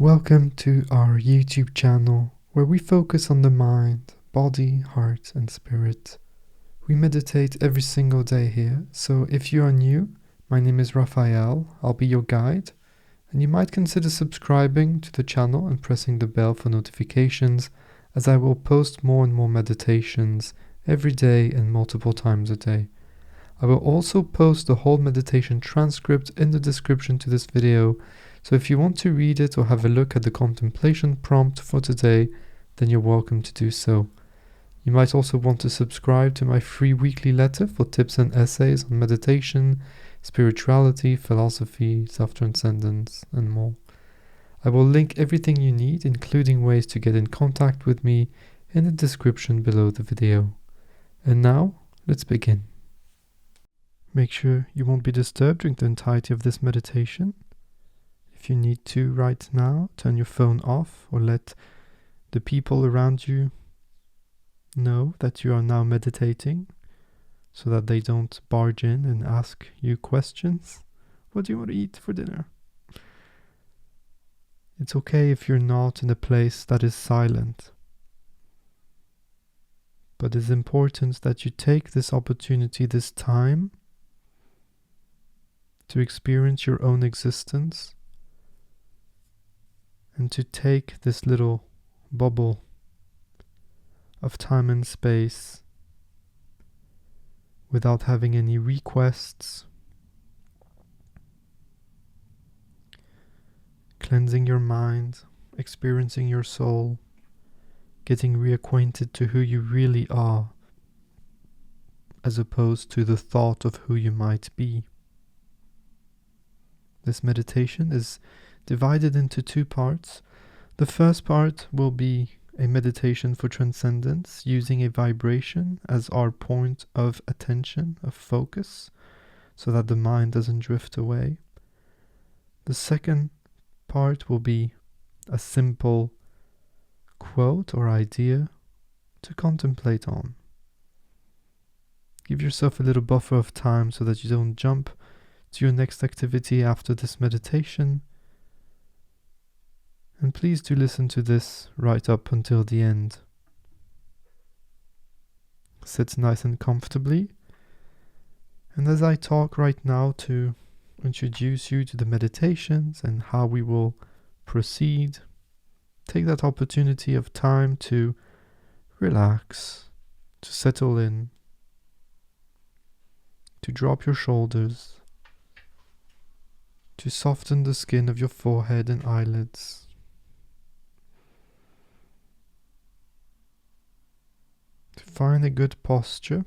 Welcome to our YouTube channel where we focus on the mind, body, heart and spirit. We meditate every single day here, so if you are new, my name is Raphael, I'll be your guide, and you might consider subscribing to the channel and pressing the bell for notifications, as I will post more and more meditations every day and multiple times a day. I will also post the whole meditation transcript in the description to this video, so if you want to read it or have a look at the contemplation prompt for today, then you're welcome to do so. You might also want to subscribe to my free weekly letter for tips and essays on meditation, spirituality, philosophy, self-transcendence, and more. I will link everything you need, including ways to get in contact with me, in the description below the video. And now, let's begin. Make sure you won't be disturbed during the entirety of this meditation. If you need to right now, turn your phone off or let the people around you know that you are now meditating so that they don't barge in and ask you questions. What do you want to eat for dinner? It's okay if you're not in a place that is silent, but it's important that you take this opportunity, this time, to experience your own existence and to take this little bubble of time and space without having any requests, cleansing your mind, experiencing your soul, getting reacquainted to who you really are, as opposed to the thought of who you might be. This meditation is divided into two parts. The first part will be a meditation for transcendence, using a vibration as our point of attention, of focus, so that the mind doesn't drift away. The second part will be a simple quote or idea to contemplate on. Give yourself a little buffer of time so that you don't jump to your next activity after this meditation. And please do listen to this right up until the end. Sit nice and comfortably. And as I talk right now to introduce you to the meditations and how we will proceed, take that opportunity of time to relax, to settle in, to drop your shoulders, to soften the skin of your forehead and eyelids. To find a good posture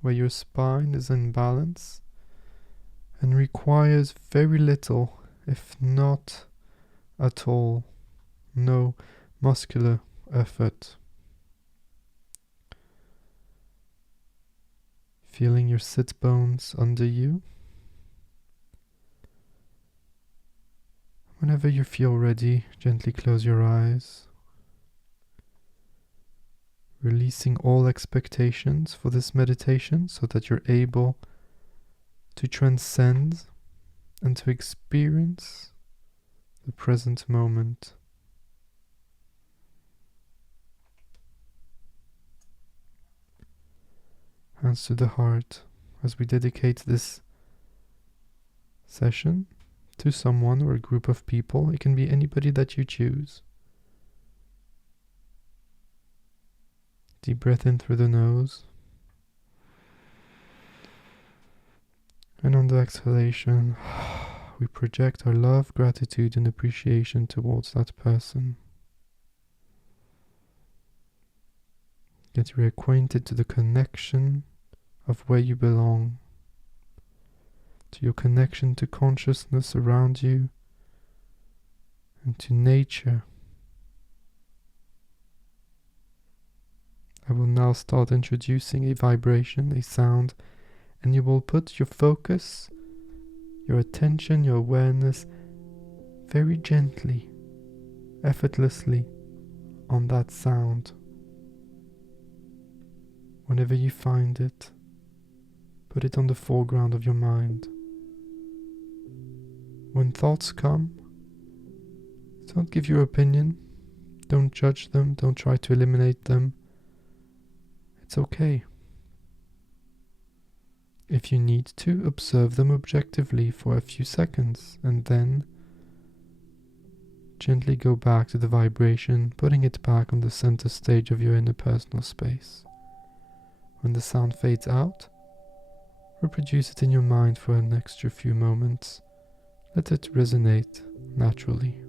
where your spine is in balance and requires very little, if not at all, no muscular effort. Feeling your sit bones under you. Whenever you feel ready, gently close your eyes, releasing all expectations for this meditation so that you're able to transcend and to experience the present moment. Hands to the heart as we dedicate this session to someone or a group of people. It can be anybody that you choose. Deep breath in through the nose. And on the exhalation, we project our love, gratitude, and appreciation towards that person. Get reacquainted to the connection of where you belong, to your connection to consciousness around you, and to nature. I will now start introducing a vibration, a sound, and you will put your focus, your attention, your awareness very gently, effortlessly on that sound. Whenever you find it, put it on the foreground of your mind. When thoughts come, Don't give your opinion. Don't judge them. Don't try to eliminate them. It's okay. If you need to, observe them objectively for a few seconds and then gently go back to the vibration, putting it back on the center stage of your interpersonal space. When the sound fades out, reproduce it in your mind for an extra few moments. Let it resonate naturally.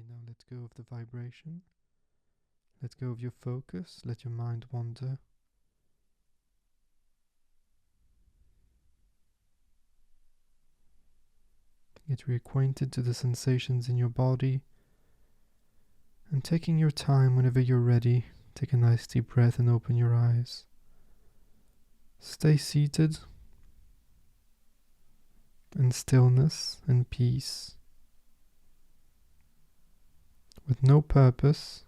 Okay, now let go of the vibration. Let go of your focus. Let your mind wander. Get reacquainted to the sensations in your body. And taking your time whenever you're ready, take a nice deep breath and open your eyes. Stay seated in stillness and peace, with no purpose,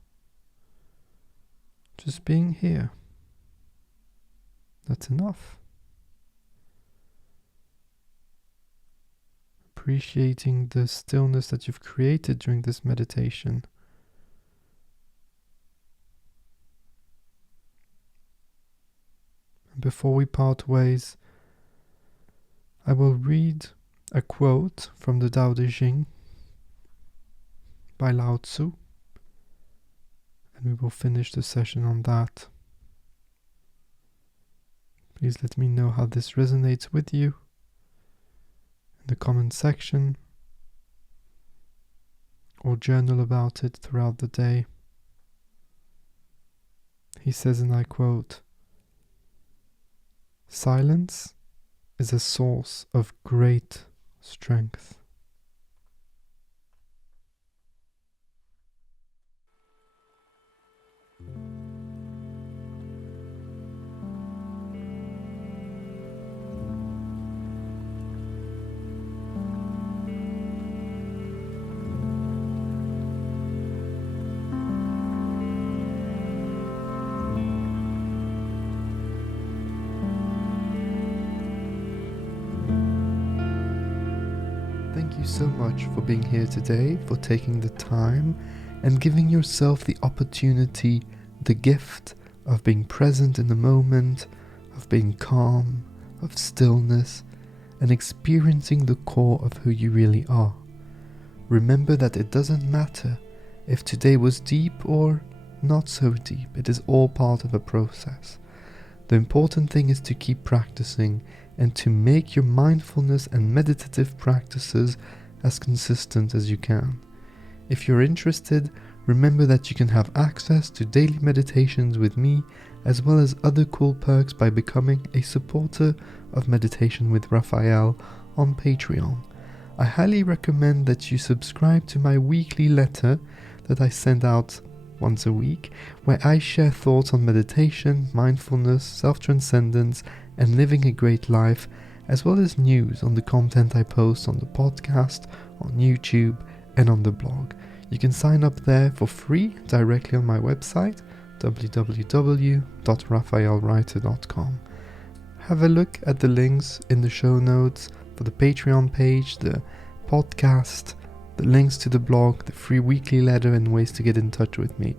just being here. That's enough. Appreciating the stillness that you've created during this meditation. And before we part ways, I will read a quote from the Tao Te Ching by Lao Tzu, and we will finish the session on that. Please let me know how this resonates with you in the comment section, or journal about it throughout the day. He says, and I quote, "Silence is a source of great strength." Thank you so much for being here today, for taking the time and giving yourself the opportunity, the gift of being present in the moment, of being calm, of stillness, and experiencing the core of who you really are. Remember that it doesn't matter if today was deep or not so deep. It is all part of a process. The important thing is to keep practicing and to make your mindfulness and meditative practices as consistent as you can. If you're interested, remember that you can have access to daily meditations with me, as well as other cool perks by becoming a supporter of Meditation with Raphael on Patreon. I highly recommend that you subscribe to my weekly letter that I send out once a week, where I share thoughts on meditation, mindfulness, self-transcendence, and living a great life, as well as news on the content I post on the podcast, on YouTube, and on the blog. You can sign up there for free directly on my website, www.raphaelwriter.com. Have a look at the links in the show notes for the Patreon page, the podcast, the links to the blog, the free weekly letter, and ways to get in touch with me.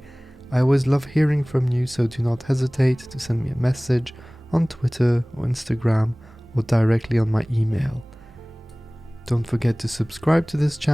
I always love hearing from you, so do not hesitate to send me a message on Twitter or Instagram or directly on my email. Don't forget to subscribe to this channel